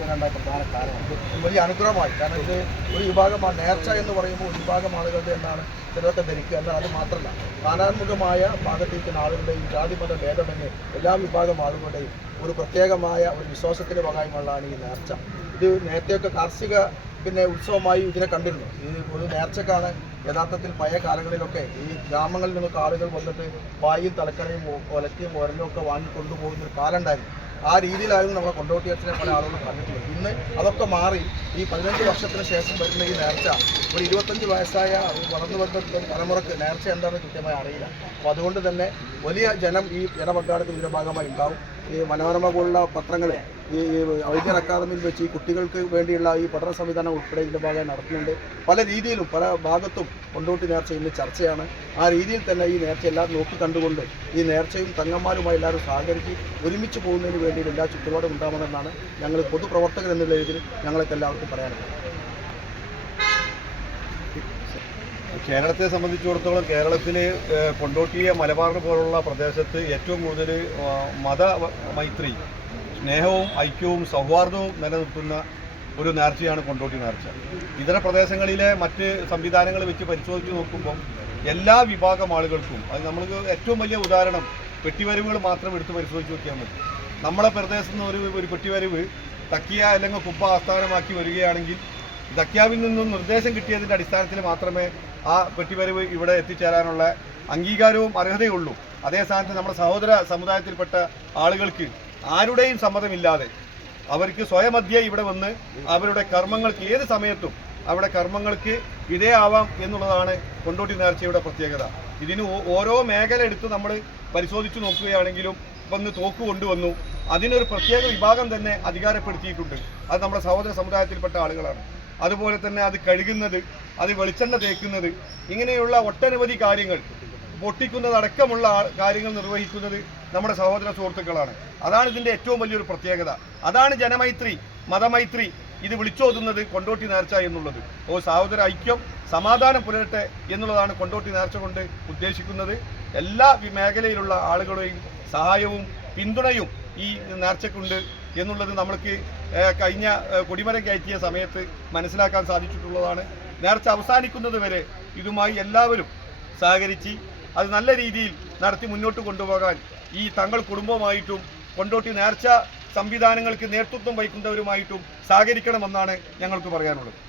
നടത്തുന്നതിനുണ്ടായ പ്രധാന കാരണം. വലിയ അനുഗ്രഹമായി. കാരണം ഇത് ഒരു വിഭാഗമാണ്. നേർച്ച എന്ന് പറയുമ്പോൾ ഒരു വിഭാഗം ആളുകളുടെ എന്നാണ് ചിലരൊക്കെ ധരിക്കുക എന്നാൽ അത് മാത്രമല്ല. കാലാത്മകമായ ഭാഗത്തേക്കുന്ന ആളുകളുടെയും ജാതിമത ഭേദമന്യേ എല്ലാ വിഭാഗം ആളുകളുടെയും ഒരു പ്രത്യേകമായ ഒരു വിശ്വാസത്തിന്റെ ഭാഗമായുള്ളതാണ് ഈ നേർച്ച. ഇത് നേരത്തെയൊക്കെ കാർഷിക പിന്നെ ഉത്സവമായി ഇതിനെ കണ്ടിരുന്നു. ഈ ഒരു നേർച്ചക്കാണ് യഥാർത്ഥത്തിൽ പഴയ കാലങ്ങളിലൊക്കെ ഈ ഗ്രാമങ്ങളിൽ നിന്നൊക്കെ ആളുകൾ വന്നിട്ട് പായും തലക്കണയും ഒ- ഒലക്കയും ഒരലും ഒക്കെ വാങ്ങിക്കൊണ്ടുപോകുന്ന ഒരു കാലം ഉണ്ടായിരുന്നു. ആ രീതിയിലായിരുന്നു നമ്മളെ കൊണ്ടോട്ടി അച്ഛനെ പല ആളുകളും കണ്ടിട്ടുള്ളത്. ഇന്ന് അതൊക്കെ മാറി ഈ പതിനഞ്ച് വർഷത്തിന് ശേഷം വരുന്ന ഈ നേർച്ച ഒരു ഇരുപത്തഞ്ച് വയസ്സായ വളർന്നു വരുന്ന ഒരു തലമുറയ്ക്ക് നേർച്ച എന്താണെന്ന് കൃത്യമായി അറിയില്ല. അപ്പോൾ അതുകൊണ്ട് തന്നെ വലിയ ജനം ഈ ജനപങ്കാളിത്തത്തിന്റെ ഭാഗമായി ഉണ്ടാവും. ഈ മനോരമ പോലുള്ള പത്രങ്ങൾ ഈ വൈദ്യർ അക്കാദമിയിൽ വെച്ച് ഈ കുട്ടികൾക്ക് വേണ്ടിയുള്ള ഈ പഠന സംവിധാനം ഉൾപ്പെടെ ഇതിന്റെ ഭാഗമായി നടത്തുന്നുണ്ട്. പല രീതിയിലും പല ഭാഗത്തും കൊണ്ടോട്ടി നേർച്ച ഇന്ന് ചർച്ചയാണ്. ആ രീതിയിൽ തന്നെ ഈ നേർച്ച എല്ലാവരും നോക്കി കണ്ടുകൊണ്ട് ഈ നേർച്ചയും തങ്ങന്മാരുമായി എല്ലാവരും സഹകരിച്ച് ഒരുമിച്ച് പോകുന്നതിന് വേണ്ടിയിട്ട് എല്ലാ ചുറ്റുപാടും ഉണ്ടാവണമെന്നാണ് ഞങ്ങൾ പൊതുപ്രവർത്തകർ എന്നുള്ള രീതിയിൽ ഞങ്ങൾക്ക് എല്ലാവർക്കും പറയാനുള്ളത്. കേരളത്തെ സംബന്ധിച്ചിടത്തോളം കേരളത്തിൽ കൊണ്ടോട്ടിയ മലബാർ പോലുള്ള പ്രദേശത്ത് ഏറ്റവും കൂടുതൽ മത മൈത്രി സ്നേഹവും ഐക്യവും സൗഹാർദ്ദവും നിലനിർത്തുന്ന ഒരു നേർച്ചയാണ് കൊണ്ടോട്ടി നേർച്ച. ഇതര പ്രദേശങ്ങളിലെ മറ്റ് സംവിധാനങ്ങൾ വെച്ച് പരിശോധിച്ച് നോക്കുമ്പോൾ എല്ലാ വിഭാഗം ആളുകൾക്കും അത് നമ്മൾക്ക് ഏറ്റവും വലിയ ഉദാഹരണം പെട്ടിവരവുകൾ മാത്രം എടുത്ത് പരിശോധിച്ച് നോക്കിയാൽ മതി. നമ്മളെ പ്രദേശത്ത് നിന്ന് ഒരു ഒരു പെട്ടിവരവ് തക്കിയ അല്ലെങ്കിൽ കുപ്പ ആസ്ഥാനമാക്കി വരികയാണെങ്കിൽ ദക്യാവിൽ നിന്നും നിർദ്ദേശം കിട്ടിയതിന്റെ അടിസ്ഥാനത്തിൽ മാത്രമേ ആ പെട്ടിവരവ് ഇവിടെ എത്തിച്ചേരാനുള്ള അംഗീകാരവും അർഹതയുള്ളൂ. അതേ സ്ഥാനത്ത് നമ്മുടെ സഹോദര സമുദായത്തിൽപ്പെട്ട ആളുകൾക്ക് ആരുടെയും സമ്മതമില്ലാതെ അവർക്ക് സ്വയമധ്യേ ഇവിടെ വന്ന് അവരുടെ കർമ്മങ്ങൾക്ക് ഏത് സമയത്തും അവിടെ കർമ്മങ്ങൾക്ക് വിധേയാവാം എന്നുള്ളതാണ് കൊണ്ടോട്ടി നേർച്ചയുടെ പ്രത്യേകത. ഇതിന് ഓരോ മേഖല എടുത്ത് നമ്മൾ പരിശോധിച്ചു നോക്കുകയാണെങ്കിലും ഇന്ന് തോക്ക് കൊണ്ടുവന്നു. അതിനൊരു പ്രത്യേക വിഭാഗം തന്നെ അധികാരപ്പെടുത്തിയിട്ടുണ്ട്. അത് നമ്മുടെ സഹോദര സമുദായത്തിൽപ്പെട്ട ആളുകളാണ്. അതുപോലെ തന്നെ അത് കഴുകുന്നത് അത് വെളിച്ചെണ്ണ തേക്കുന്നത് ഇങ്ങനെയുള്ള ഒട്ടനവധി കാര്യങ്ങൾ പൊട്ടിക്കുന്നതടക്കമുള്ള കാര്യങ്ങൾ നിർവഹിക്കുന്നത് നമ്മുടെ സഹോദര സുഹൃത്തുക്കളാണ്. അതാണ് ഇതിന്റെ ഏറ്റവും വലിയൊരു പ്രത്യേകത. അതാണ് ജനമൈത്രി മതമൈത്രി ഇത് വിളിച്ചോതുന്നത് കൊണ്ടോട്ടി നേർച്ച എന്നുള്ളത്. ഓ സഹോദര ഐക്യം സമാധാനം പുലരട്ടെ എന്നുള്ളതാണ് കൊണ്ടോട്ടി നേർച്ച കൊണ്ട് ഉദ്ദേശിക്കുന്നത്. എല്ലാ മേഖലയിലുള്ള ആളുകളുടെയും സഹായവും പിന്തുണയും ഈ നേർച്ചക്കുണ്ട് എന്നുള്ളത് നമ്മൾക്ക് കഴിഞ്ഞ കൊടിമരം കയറ്റിയ സമയത്ത് മനസ്സിലാക്കാൻ സാധിച്ചിട്ടുള്ളതാണ്. നേർച്ച അവസാനിക്കുന്നത് വരെ ഇതുമായി എല്ലാവരും സഹകരിച്ച് അത് നല്ല രീതിയിൽ നടത്തി മുന്നോട്ട് കൊണ്ടുപോകാൻ ഈ തങ്ങൾ കുടുംബവുമായിട്ടും കൊണ്ടോട്ടി നേർച്ച സംവിധാനങ്ങൾക്ക് നേതൃത്വം വഹിക്കുന്നവരുമായിട്ടും സഹകരിക്കണമെന്നാണ് ഞങ്ങൾക്ക് പറയാനുള്ളത്.